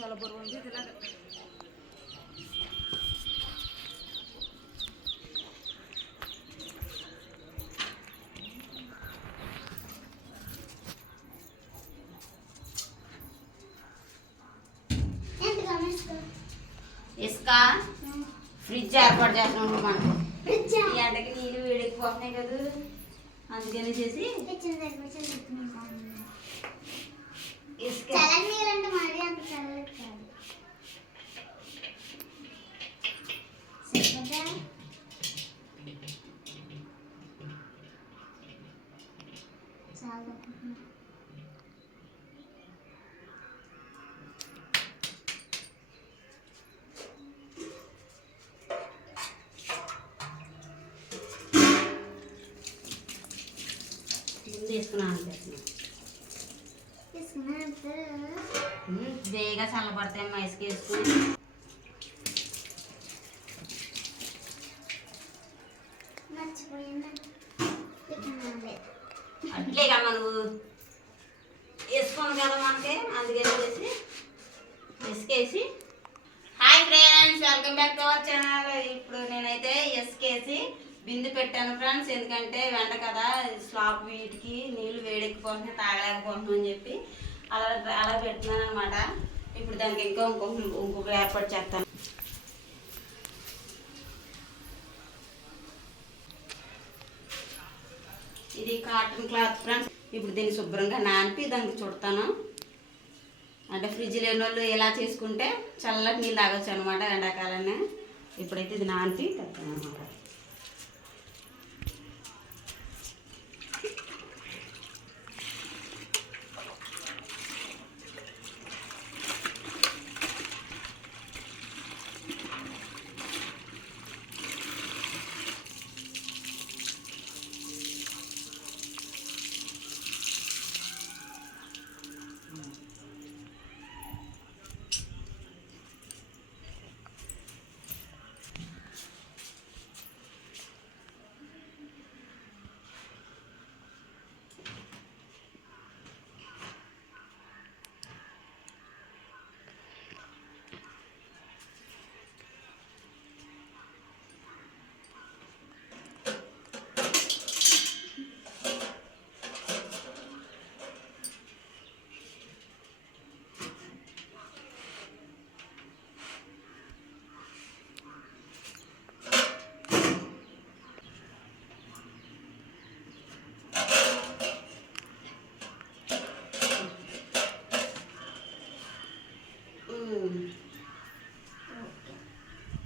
చాలా బరువు ఉంది ఇలాగ. ఇసుక ఫ్రిడ్జ్ ఏర్పాటు చేస్తున్నాం మనం. ఈ ఎండకి నీళ్ళు వేడెక్కిపోతున్నాయి కదా, అందుకని చేసి ఇసుక వేగా చల్లబడతాయమ్మా ఇసుక వేసుకుని. అట్లేకమ్మా నువ్వు వేసుకోను కదా మనకి, అందుకని చేసి ఇసుకేసి. Hi friends, welcome back to our channel. ఇప్పుడు నేనైతే ఇసుకేసి బిందు పెట్టాను ఫ్రెండ్స్, ఎందుకంటే వెంట కదా స్లాబ్ వీటికి నీళ్ళు వేడెక్కిపోతున్నాయి, తాగలేకపోతున్నాం అని చెప్పి అలా పెడుతున్నాను అనమాట. ఇప్పుడు దానికి ఇంకొక ఏర్పాటు చేస్తాను. ఇది కాటన్ క్లాత్ ఫ్రెండ్స్. ఇప్పుడు దీన్ని శుభ్రంగా నానిపి దానికి చుడతాను. అంటే ఫ్రిడ్జ్ లేని వాళ్ళు ఇలా చేసుకుంటే చల్లటి నీళ్ళు తాగొచ్చు అనమాట ఎండాకాలనే. ఇప్పుడైతే ఇది నానిపి పెడతాను అనమాట.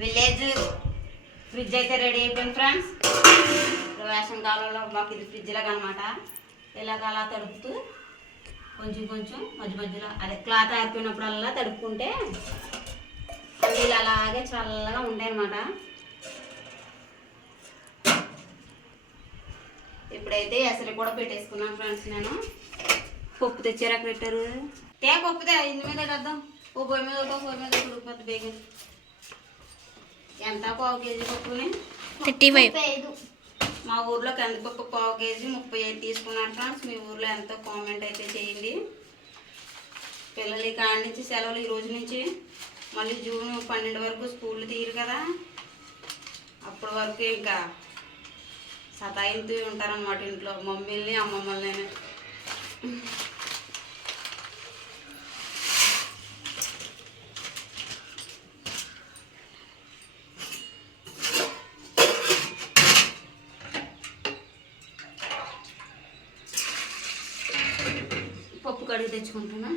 విలేజ్ ఫ్రిడ్జ్ అయితే రెడీ అయిపోయింది ఫ్రెండ్స్. వేసం కాలంలో మాకు ఇది ఫ్రిడ్జ్ లాగా అనమాట. ఇలాగ అలా తడుపుతూ కొంచెం కొంచెం మధ్య మధ్యలో అదే క్లాత్ ఆరిపోయినప్పుడల్లా తడుపుకుంటే నీళ్ళు అలాగే చల్లగా ఉంటాయి అన్నమాట. ఇప్పుడైతే ఎసరు కూడా పెట్టేసుకున్నాను ఫ్రెండ్స్. నేను పప్పు తెచ్చారు, అక్కడ పెట్టారు. పప్పుదే ఇంటి మీద వద్దాం. ఓ పొయ్యి మీద పొయ్యి మీద ఉడికిపోద్ది బేగా. ఎంత పావు కేజీ పప్పుని 35. మా ఊర్లో కందిపప్పు పావు కేజీ 35 తీసుకున్నాను ఫ్రెండ్స్. మీ ఊర్లో ఎంతో కామెంట్ అయితే చేయండి. పిల్లలు కాడి నుంచి సెలవులు ఈ రోజు నుంచి మళ్ళీ జూన్ 12 వరకు స్కూళ్ళు తీయరు కదా, అప్పటి వరకు ఇంకా సతాయిస్తూ ఉంటారన్నమాట ఇంట్లో మమ్మల్ని అమ్మమ్మల్ని. పప్పు కడిగి తెచ్చుకుంటున్నా.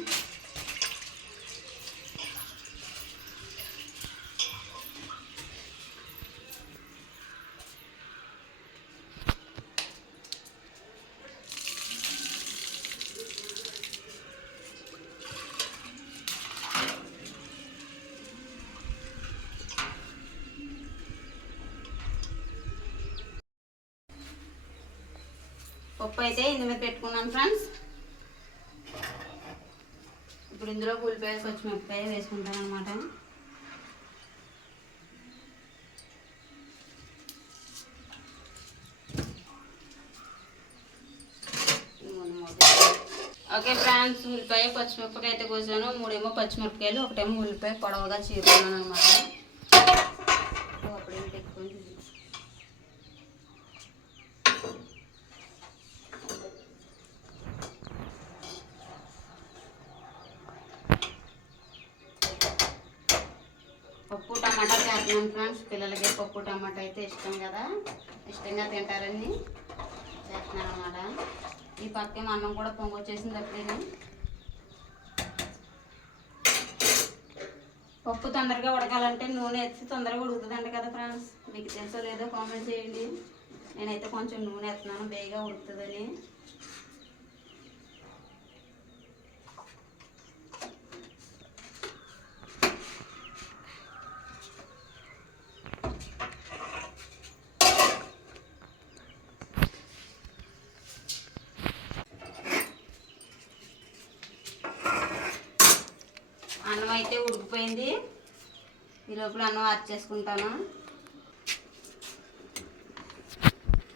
పప్పు అయితే ఇందు మీద పెట్టుకున్నాను ఫ్రెండ్స్. ఇప్పుడు ఇందులో ఉల్లిపాయలు పచ్చిమిరపకాయ వేసుకుంటాను అనమాట. ఓకే ఫ్రెండ్స్, ఉల్లిపాయ పచ్చిమిరపకాయ అయితే కోసాను. 3 పచ్చిమిరపకాయలు, 1 ఉల్లిపాయ పొడవుగా చీరుకున్నాను అనమాట. అప్పుడేం పెట్టుకొని పప్పు టమాటా చేస్తున్నాను ఫ్రెండ్స్. పిల్లలకి పప్పు టమాటా అయితే ఇష్టం కదా, ఇష్టంగా తింటారని చేస్తున్నాను అనమాట. ఈ పక్క అన్నం కూడా పొంగొచ్చేసింది. అప్పుడే పప్పు తొందరగా ఉడకాలంటే నూనె ఎత్తి తొందరగా ఉడుకుతుందంట కదా ఫ్రెండ్స్. మీకు తెలుసో లేదో కామెంట్ చేయండి. నేనైతే కొంచెం నూనె ఎత్తున్నాను బేగా ఉడుకుతుందని. అన్నం అయితే ఉడికిపోయింది. ఈ లోపల అన్నం చేసుకుంటాను.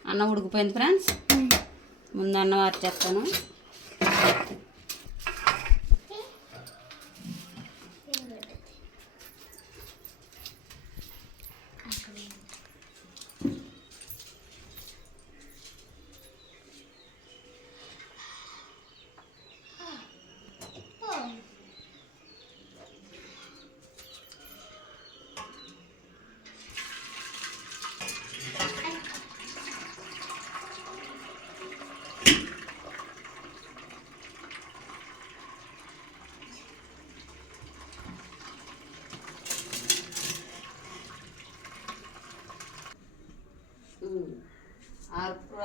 అన్నం ఉడికిపోయింది ఫ్రెండ్స్. ముందు అన్నం చేస్తాను.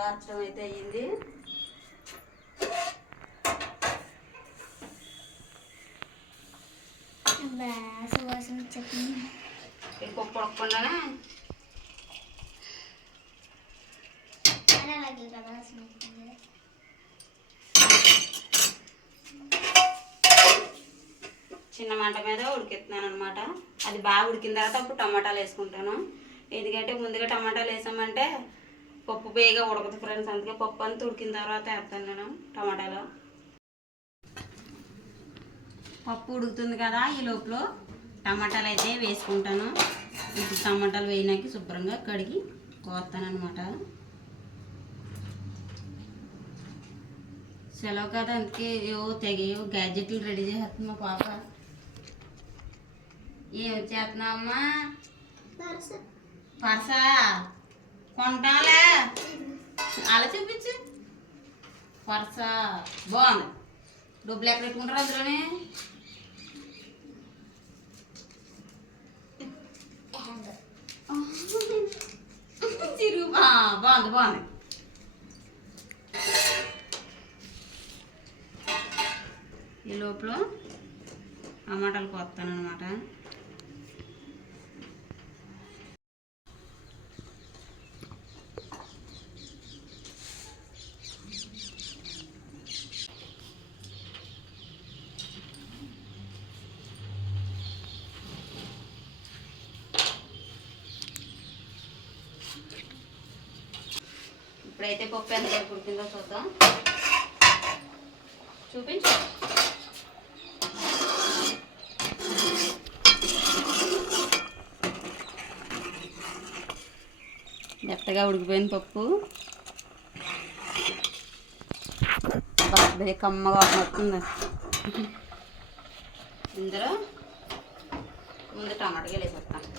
ఆర్చడం అయితే అయ్యింది. పప్పు ఉడకకుండానే చిన్న మంట మీద ఉడికిస్తున్నాను అనమాట. అది బాగా ఉడికిన తర్వాత అప్పుడు టమాటాలు వేసుకుంటాను. ఎందుకంటే ముందుగా టమాటాలు వేసామంటే పప్పు బేగా ఉడకదు ఫ్రెండ్స్. అందుకే పప్పు అంతా ఉడికిన తర్వాత వేస్తాను నేను టమాటాలు. పప్పు ఉడుకుతుంది కదా, ఈ లోపల టమాటాలు అయితే వేసుకుంటాను. ఇప్పుడు టమాటాలు వేయడానికి శుభ్రంగా కడిగి కోస్తాను అనమాట. సెలవు కదా, అందుకే తెగేయో గ్యాడ్జెట్లు రెడీ చేస్తుంది మా పాప. ఏం చేస్తున్నావమ్మా? పర్సా కొంటాలే, అలా చూపించు. పర్సా బాగుంది. డబ్బులు ఎక్కడ పెట్టుకుంటారు అందులోనే? చిరుగు బాగుంది బాగుంది. ఈ లోపల టమాటాలు కోస్తాను అనమాట. ఇప్పుడైతే పప్పు ఎంత ఉడికిందో చూద్దాం. చూపించు. మెత్తగా ఉడికిపోయింది పప్పు. బాగా కమ్మగా వస్తుంది. ఇందులో ముందు టమాటాలు వేసేస్తాను.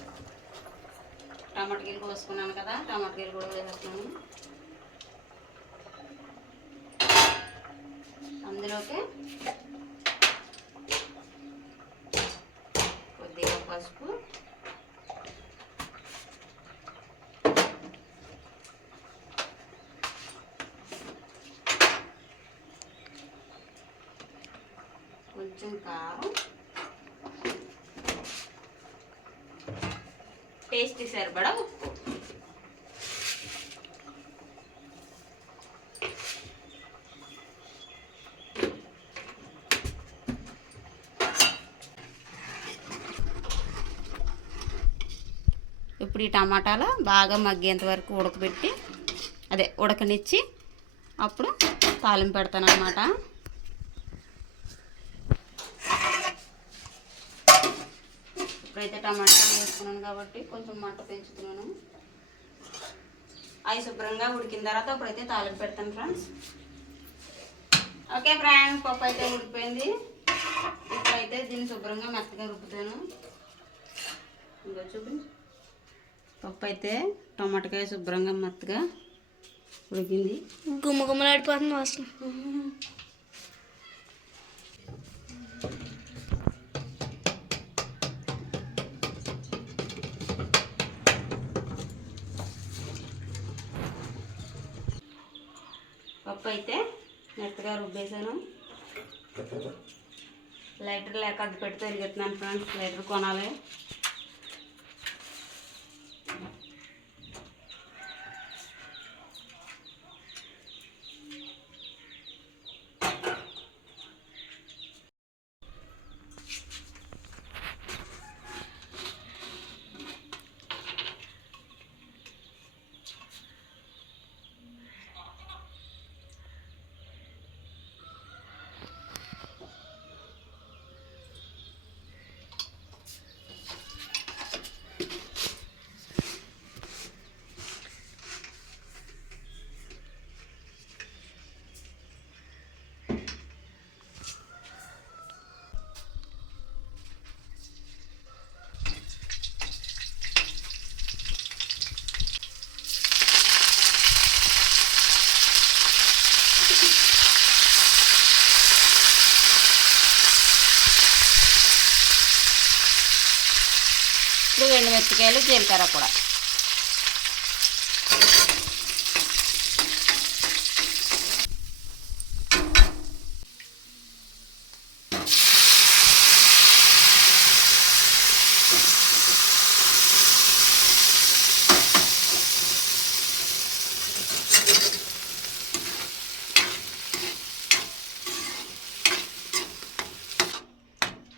టమాటాలు కోసుకున్నాను కదా, టమాటాలు కూడా వేసేస్తాను. అందులోకి కొద్దిగా పసుపు, కొంచెం కారం, టేస్ట్కి సరిపడా ఉప్పు. ఇప్పుడు ఈ టమాటాలు బాగా మగ్గేంత వరకు ఉడకనిచ్చి అప్పుడు తాలింపు పెడతాను అన్నమాట. ఇప్పుడైతే టమాటా వేసుకున్నాను కాబట్టి కొంచెం మంట పెంచుతున్నాను. అవి శుభ్రంగా ఉడికిన తర్వాత ఇప్పుడైతే తాలింపు పెడతాను ఫ్రెండ్స్. ఓకే ఫ్రెండ్స్, పప్పు అయితే ఉడికిపోయింది. ఇప్పుడైతే దీన్ని శుభ్రంగా మెత్తగా రుబ్బుతాను. ఇంకా చూపించు. పప్పు అయితే టమాటకాయ శుభ్రంగా మెత్తగా ఉడికింది. గుమ్మగుమ్మలాడిపోతుంది వాసన. పప్పు అయితే మెత్తగా రుబ్బేసాను. లైటర్ లేక అది పెట్టి తిరుగుతున్నాను ఫ్రెండ్స్. లైటర్ కొనాలి. ఇప్పుడు ఎండుమిరపకాయలు జీలకర్ర కూడా.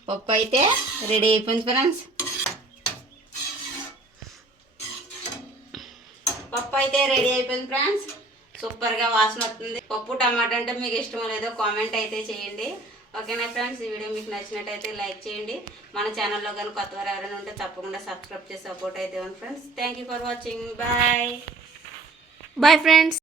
పప్పు అయితే రెడీ అయిపోయింది ఫ్రెండ్స్. పప్పు అయితే రెడీ అయిపోయింది ఫ్రెండ్స్. సూపర్గా వాసన వస్తుంది. పప్పు టమాటా అంటే మీకు ఇష్టమో లేదో కామెంట్ అయితే చేయండి. ఓకేనా ఫ్రెండ్స్, ఈ వీడియో మీకు నచ్చినట్టయితే లైక్ చేయండి. మన ఛానల్లో కానీ కొత్తవారు ఎవరైనా ఉంటే తప్పకుండా సబ్స్క్రైబ్ చేసి సపోర్ట్ అయితే ఇవ్వండి friends. Thank you for watching. Bye bye friends.